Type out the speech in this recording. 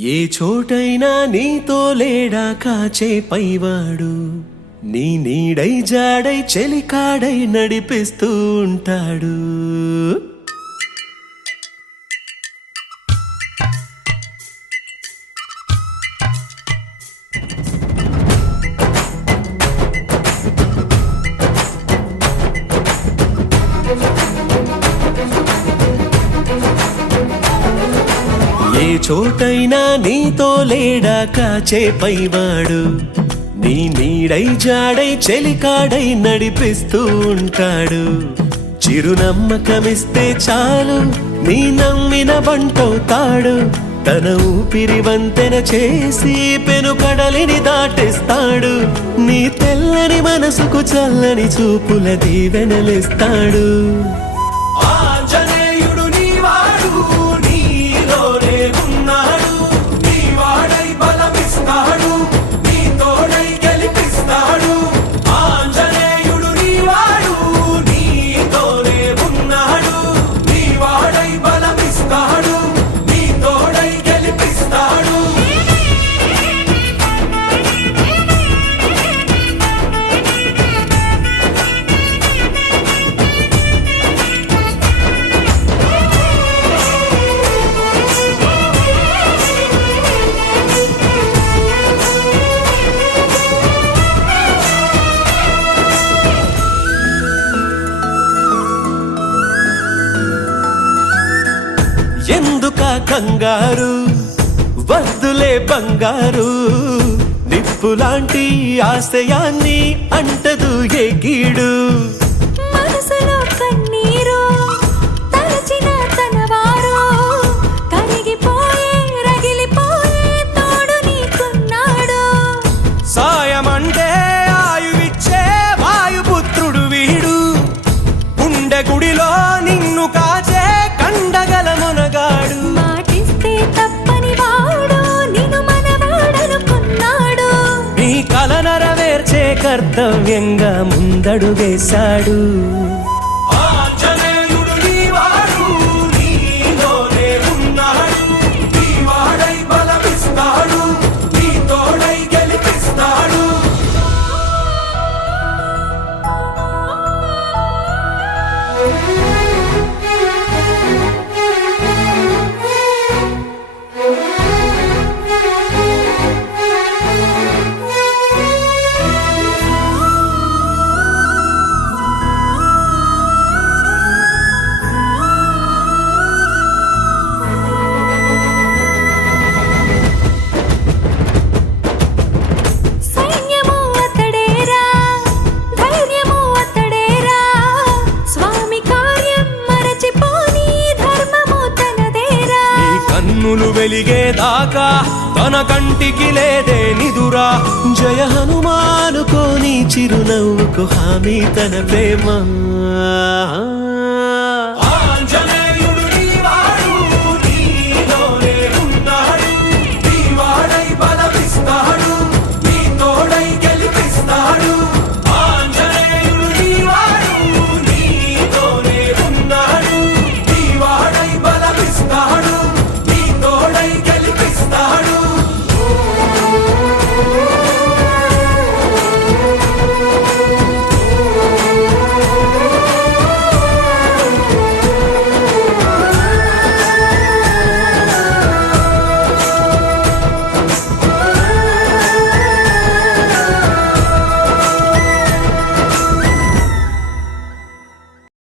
ఏ చోటైనా నీతో లేడా కాచే పైవాడు, నీ నీడై జాడై చెలికాడై నడిపిస్తూ ఉంటాడు. ఏ చోటైనా నీతో లేడా కాచే పైవాడు, నీ నీడై జాడై చెలికాడై నడిపిస్తూ ఉంటాడు. చిరునమ్మకమిస్తే చాలు నీ నమ్మిన బంటవుతాడు. తన ఊపిరి వంతెన చేసి పెనుకడలిని దాటిస్తాడు. నీ తెల్లని మనసుకు చల్లని చూపుల దీవెనలిస్తాడు. ఎందుక కంగారు, వద్దులే బంగారు, నిప్పులాంటి ఆశయాన్ని అంటదు ఏ కీడు. మనసులో కన్నీరు తలచిన తనవారు, కరిగిపోయే రగిలిపోయే తోడు నీకున్నాడు. సాయమంటే ఆయువిచ్చే వాయుపుత్రుడు వీడు, గుండె గుడిలో నిన్ను కాచే కండగల మునగాడు. మాటిస్తే తప్పని వాడు నిన్ను మనవాడనుకున్నాడు. నీ కల నెరవేర్చే కర్తవ్యంగా ముందడుగేశాడు. కన్నులు వెలిగేదాకా తన కంటికి లేదే నిదురా. జయ హనుమానుకోని చిరునవ్వుకు హామీ తన ప్రేమ.